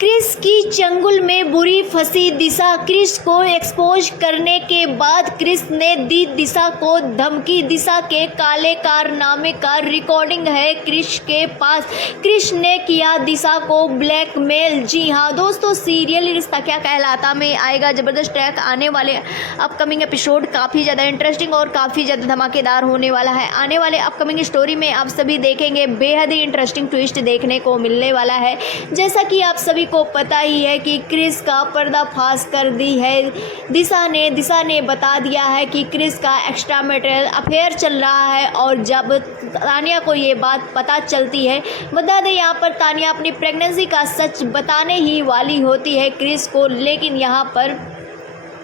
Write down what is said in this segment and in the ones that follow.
Chris की चंगुल में बुरी फंसी दिशा। क्रिस को एक्सपोज करने के बाद क्रिस ने दी दिशा को धमकी। दिशा के काले कारनामे का रिकॉर्डिंग है क्रिस के पास। क्रिस ने किया दिशा को ब्लैकमेल। जी हाँ दोस्तों, सीरियल रिश्ता क्या कहलाता में आएगा जबरदस्त ट्रैक आने वाले अपकमिंग एपिसोड काफ़ी ज़्यादा इंटरेस्टिंग और काफ़ी ज़्यादा धमाकेदार होने वाला है। आने वाले अपकमिंग स्टोरी में आप सभी देखेंगे बेहद ही इंटरेस्टिंग ट्विस्ट देखने को मिलने वाला है। जैसा कि आप सभी को पता ही है कि क्रिस का पर्दाफाश कर दी है दिशा ने बता दिया है कि क्रिस का एक्स्ट्रा मैरिटल अफेयर चल रहा है। और जब तानिया को ये बात पता चलती है, बता दें यहाँ पर तानिया अपनी प्रेगनेंसी का सच बताने ही वाली होती है क्रिस को, लेकिन यहाँ पर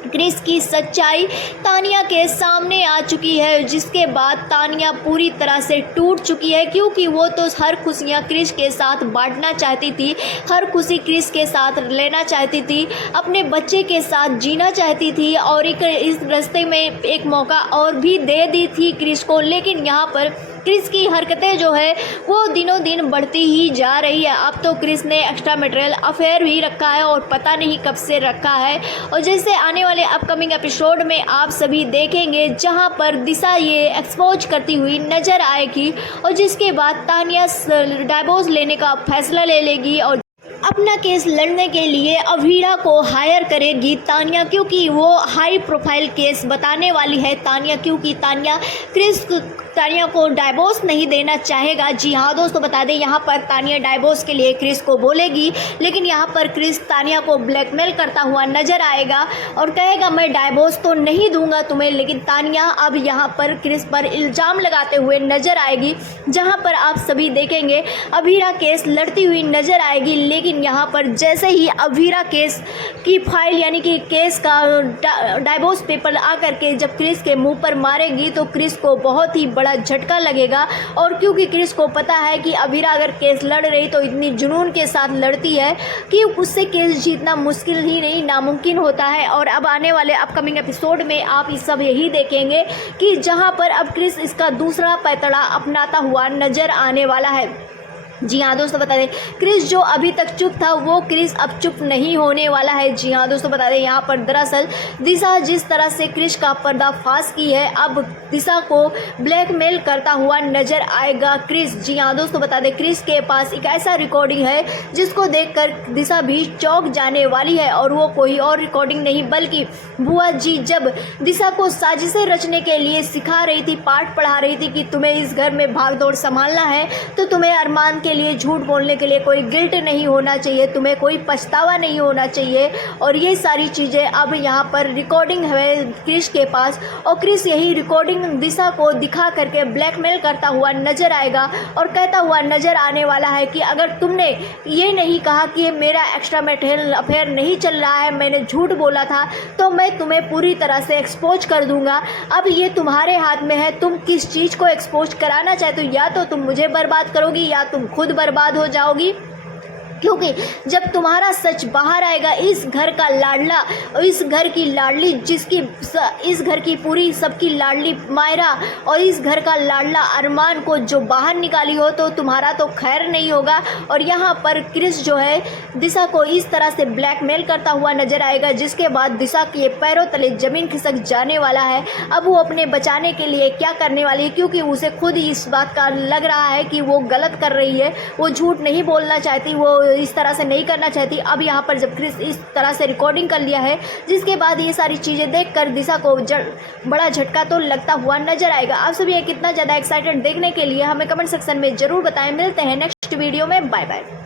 क्रिस की सच्चाई तानिया के सामने आ चुकी है, जिसके बाद तानिया पूरी तरह से टूट चुकी है, क्योंकि वो तो हर खुशियाँ क्रिस के साथ बांटना चाहती थी, हर खुशी क्रिस के साथ लेना चाहती थी, अपने बच्चे के साथ जीना चाहती थी और इस रास्ते में एक मौका और भी दे दी थी क्रिस को। लेकिन यहाँ पर क्रिस की हरकतें जो है वो दिनों दिन बढ़ती ही जा रही है। अब तो क्रिस ने एक्स्ट्रा मैरिटल अफेयर भी रखा है और पता नहीं कब से रखा है। और जैसे आने वाले अपकमिंग एपिसोड में आप सभी देखेंगे, जहां पर दिशा ये एक्सपोज करती हुई नजर आएगी और जिसके बाद तानिया डाइवोर्स लेने का फैसला ले लेगी और अपना केस लड़ने के लिए अभीरा को हायर करेगी तानिया, क्योंकि वो हाई प्रोफाइल केस बताने वाली है तानिया, क्योंकि तानिया को डाइवोर्स नहीं देना चाहेगा। जी हाँ दोस्तों, बता दें यहाँ पर तानिया डाइवोर्स के लिए क्रिस को बोलेगी, लेकिन यहाँ पर क्रिस तानिया को ब्लैकमेल करता हुआ नजर आएगा और कहेगा मैं डाइवोर्स तो नहीं दूंगा तुम्हें। लेकिन तानिया अब यहाँ पर क्रिस पर इल्ज़ाम लगाते हुए नजर आएगी, जहाँ पर आप सभी देखेंगे अभीरा केस लड़ती हुई नजर आएगी। लेकिन यहाँ पर जैसे ही अभीरा केस की फाइल यानी कि केस का डाइवोर्स पेपर आकर के जब क्रिस के मुँह पर मारेगी तो क्रिस को बहुत ही बड़ा झटका लगेगा। और क्योंकि क्रिस को पता है कि अभीरा अगर केस लड़ रही तो इतनी जुनून के साथ लड़ती है कि उससे केस जीतना मुश्किल ही नहीं नामुमकिन होता है। और अब आने वाले अपकमिंग एपिसोड में आप इस सब यही देखेंगे कि जहां पर अब क्रिस इसका दूसरा पैतरा अपनाता हुआ नजर आने वाला है। जी हाँ दोस्तों, बता दें क्रिस जो अभी तक चुप था वो क्रिस अब चुप नहीं होने वाला है। जी हाँ दोस्तों, बता दें यहाँ पर दरअसल दिशा जिस तरह से क्रिस का पर्दाफाश की है, अब दिशा को ब्लैकमेल करता हुआ नजर आएगा क्रिस। जी हाँ दोस्तों, बता दें क्रिस के पास एक ऐसा रिकॉर्डिंग है जिसको देखकर दिशा भी चौंक जाने वाली है। और वो कोई और रिकॉर्डिंग नहीं बल्कि बुआ जी जब दिशा को साजिशें रचने के लिए सिखा रही थी, पाठ पढ़ा रही थी कि तुम्हें इस घर में भाग दौड़ संभालना है तो तुम्हें अरमान के लिए झूठ बोलने के लिए कोई गिल्ट नहीं होना चाहिए, तुम्हें कोई पछतावा नहीं होना चाहिए। और ये सारी चीज़ें अब यहाँ पर रिकॉर्डिंग है क्रिस के पास और क्रिस यही रिकॉर्डिंग दिशा को दिखा करके ब्लैकमेल करता हुआ नजर आएगा और कहता हुआ नजर आने वाला है कि अगर तुमने ये नहीं कहा कि मेरा एक्स्ट्रा मैरिटल अफेयर नहीं चल रहा है, मैंने झूठ बोला था, तो मैं तुम्हें पूरी तरह से एक्सपोज कर दूंगा। अब ये तुम्हारे हाथ में है, तुम किस चीज़ को एक्सपोज कराना चाहते हो, या तो तुम मुझे बर्बाद करोगी या तुम खुद बर्बाद हो जाओगी। क्योंकि जब तुम्हारा सच बाहर आएगा, इस घर का लाडला, इस घर की लाडली, इस घर की पूरी सबकी लाडली मायरा और इस घर का लाडला अरमान को जो बाहर निकाली हो तो तुम्हारा तो खैर नहीं होगा। और यहाँ पर क्रिस जो है दिशा को इस तरह से ब्लैकमेल करता हुआ नजर आएगा, जिसके बाद दिशा के पैरों तले जमीन खिसक जाने वाला है। अब वो अपने बचाने के लिए क्या करने वाली है, क्योंकि उसे खुद ही इस बात का लग रहा है कि वो गलत कर रही है, वो झूठ नहीं बोलना चाहती, वो इस तरह से नहीं करना चाहती। अब यहाँ पर जब क्रिस इस तरह से रिकॉर्डिंग कर लिया है, जिसके बाद ये सारी चीज़ें देखकर दिशा को बड़ा झटका तो लगता हुआ नजर आएगा। आप सभी कितना ज़्यादा एक्साइटेड देखने के लिए हमें कमेंट सेक्शन में ज़रूर बताएं। मिलते हैं नेक्स्ट वीडियो में, बाय बाय।